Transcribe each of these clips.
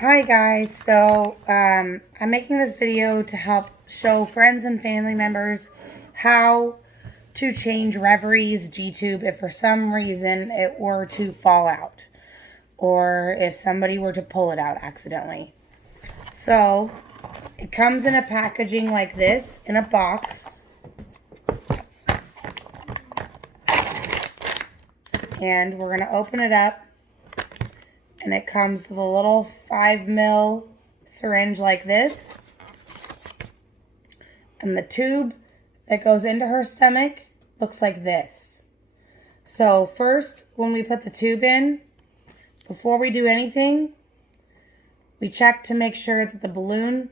Hi guys, so I'm making this video to help show friends and family members how to change Reverie's G-tube if for some reason it were to fall out or if somebody were to pull it out accidentally. So it comes in a packaging like this, in a box, and we're going to open it up. And it comes with a little 5 ml syringe like this. And the tube that goes into her stomach looks like this. So first, when we put the tube in, before we do anything, we check to make sure that the balloon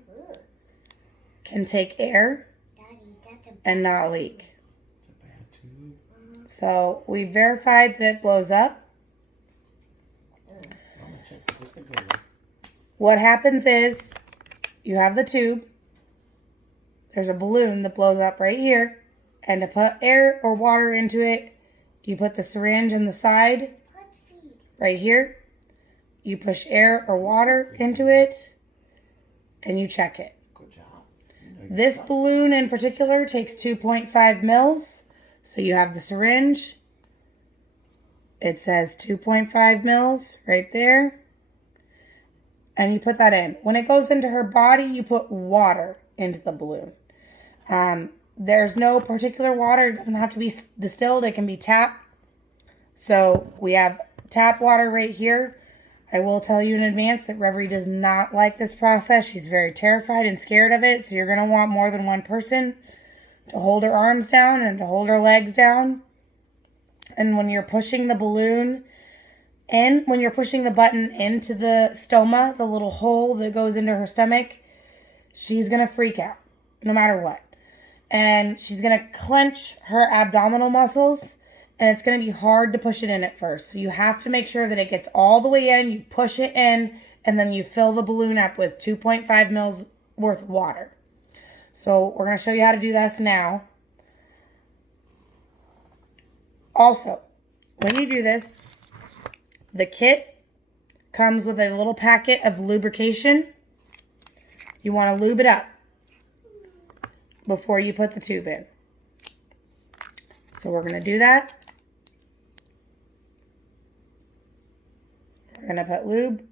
can take air and not leak. So we verified that it blows up. What happens is you have the tube, there's a balloon that blows up right here, and to put air or water into it, you put the syringe in the side right here, you push air or water into it, and you check it. This balloon in particular takes 2.5 mils, so you have the syringe, it says 2.5 mils right there. And you put that in. When it goes into her body, you put water into the balloon. There's no particular water. It doesn't have to be distilled. It can be tap. So we have tap water right here. I will tell you in advance that Reverie does not like this process. She's very terrified and scared of it. So you're going to want more than one person to hold her arms down and to hold her legs down. And when you're pushing the balloon in, when you're pushing the button into the stoma, the little hole that goes into her stomach, she's going to freak out no matter what. And she's going to clench her abdominal muscles, and it's going to be hard to push it in at first. So you have to make sure that it gets all the way in, you push it in, and then you fill the balloon up with 2.5 mils worth of water. So we're going to show you how to do this now. Also, when you do this, the kit comes with a little packet of lubrication. You want to lube it up before you put the tube in. So we're going to do that. We're going to put lube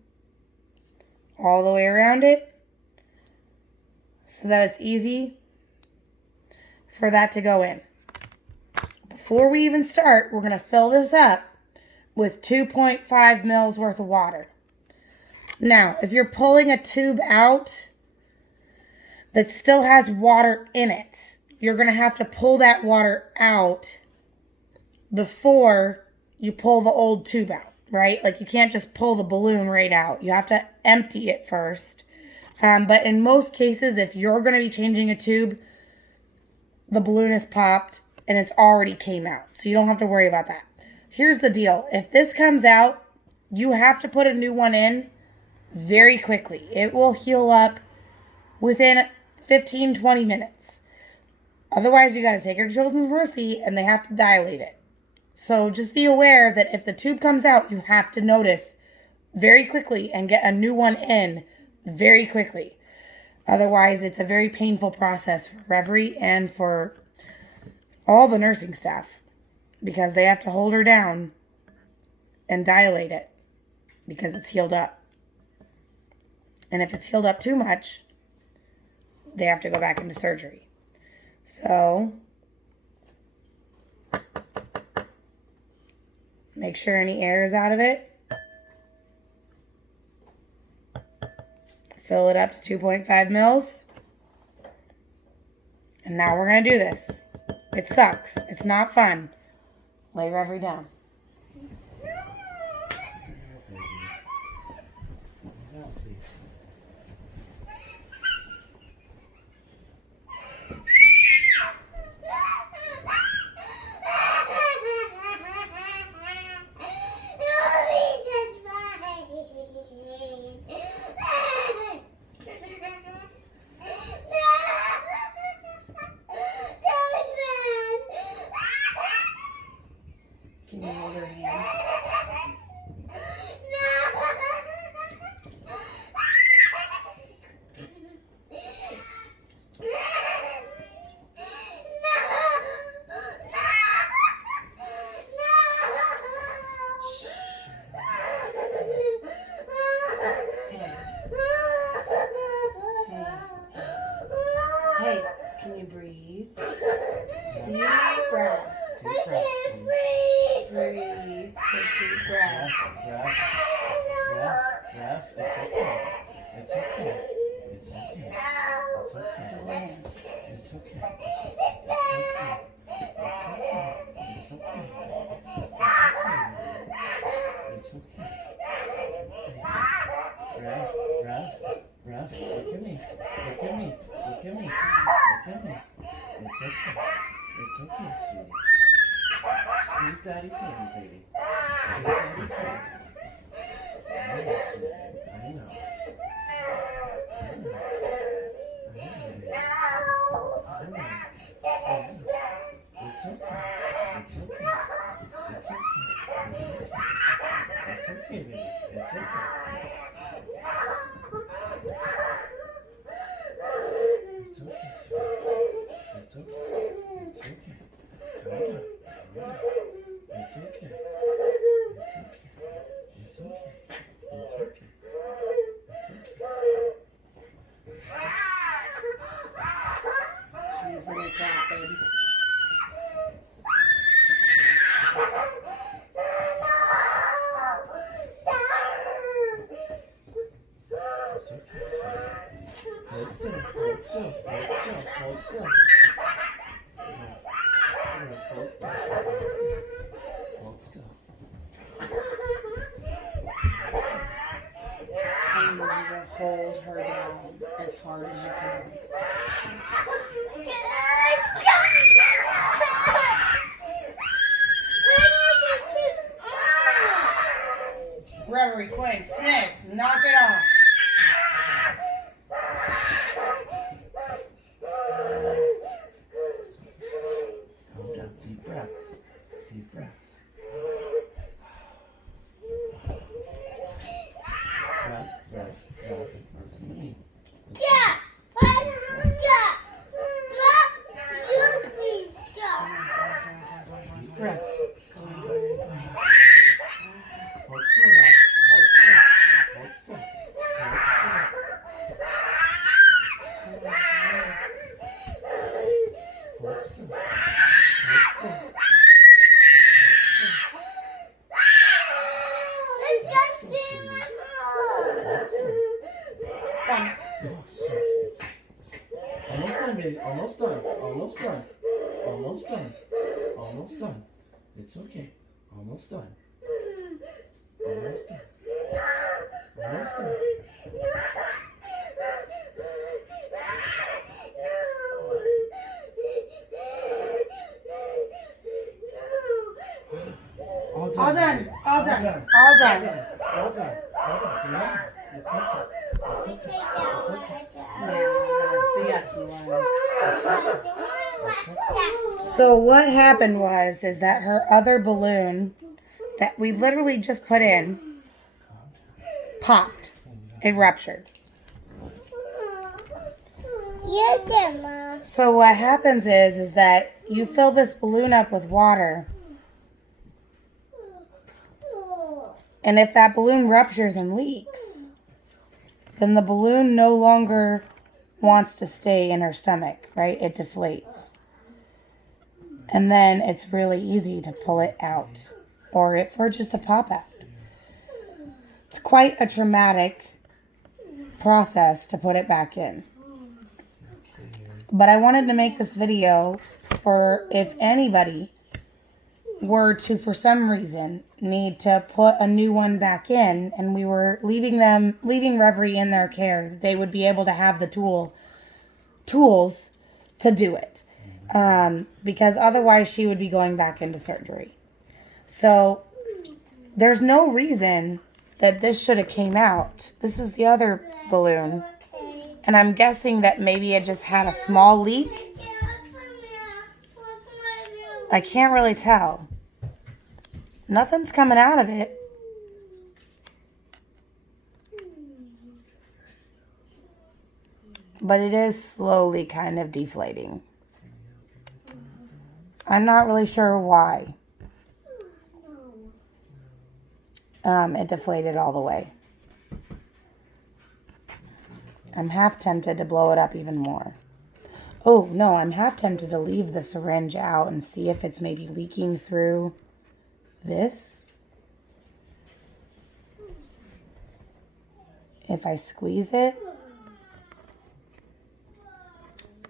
all the way around it so that it's easy for that to go in. Before we even start, we're going to fill this up with 2.5 mils worth of water. Now, if you're pulling a tube out that still has water in it, you're going to have to pull that water out before you pull the old tube out, right? Like you can't just pull the balloon right out. You have to empty it first. But in most cases, if you're going to be changing a tube, the balloon is popped and it's already came out. So you don't have to worry about that. Here's the deal. If this comes out, you have to put a new one in very quickly. It will heal up within 15-20 minutes. Otherwise, you got to take her to Children's Mercy and they have to dilate it. So just be aware that if the tube comes out, you have to notice very quickly and get a new one in very quickly. Otherwise, it's a very painful process for Reverie and for all the nursing staff, because they have to hold her down and dilate it because it's healed up. And if it's healed up too much, they have to go back into surgery. So make sure any air is out of it. Fill it up to 2.5 mils. And now we're going to do this. It sucks. It's not fun. Lay Reverie down. Can you Ruff, look at me. Look at me. Look at me. Look at me. It's okay. It's okay, sweetie. Squeeze Daddy's hand, baby. Squeeze Daddy's hand. I know, sweetie. I know. It's okay. It's okay. It's okay. It's okay. It's okay, baby. It's okay. It's okay, sweetie. It's okay. It's okay. Calm down. It's okay. It's okay. It's okay. It's okay. It's okay. She's a little fat, baby. It's okay, sweetie. Hold still. Hold still. Hold still. Hold still. Hold still. Hold still. And you will hold her down as hard as you can. Reverie, Quinn, Smith, knock it off. Calm down. Deep breaths. Deep breaths. Ruff. Listen to me. Deep breaths. Hold still, Ruff. Hold still. Hold still. Hold still. Hold still. Hold still. Almost done, baby. Almost done. Almost done. Almost done. Almost done. It's okay. Almost done. Almost done. Almost done. All done. All done. All All done. done. All done. All done. All done. Yeah. It's okay. It's okay. It's okay. That's the yucky one. It's okay. So what happened is that her other balloon that we literally just put in popped. It ruptured. So what happens is that you fill this balloon up with water, and if that balloon ruptures and leaks, then the balloon no longer wants to stay in her stomach, right? It deflates. And then it's really easy to pull it out or for it just to pop out. It's quite a traumatic process to put it back in. But I wanted to make this video for if anybody were to, for some reason, need to put a new one back in, and we were leaving Reverie in their care, they would be able to have the tools to do it. Because otherwise she would be going back into surgery. So there's no reason that this should have came out. This is the other balloon. And I'm guessing that maybe it just had a small leak. I can't really tell. Nothing's coming out of it. But it is slowly kind of deflating. I'm not really sure why. It deflated all the way. I'm half tempted to blow it up even more. Oh, no, I'm half tempted to leave the syringe out and see if it's maybe leaking through this. If I squeeze it,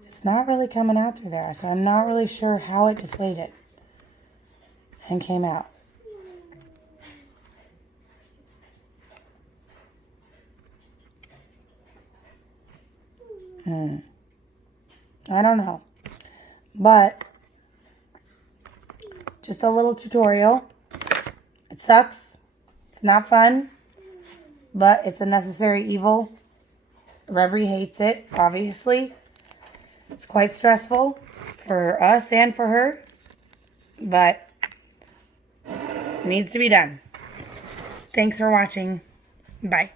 it's not really coming out through there, so I'm not really sure how it deflated and came out. I don't know. But just a little tutorial. It sucks. It's not fun. But it's a necessary evil. Reverie hates it, obviously. It's quite stressful for us and for her. But it needs to be done. Thanks for watching. Bye.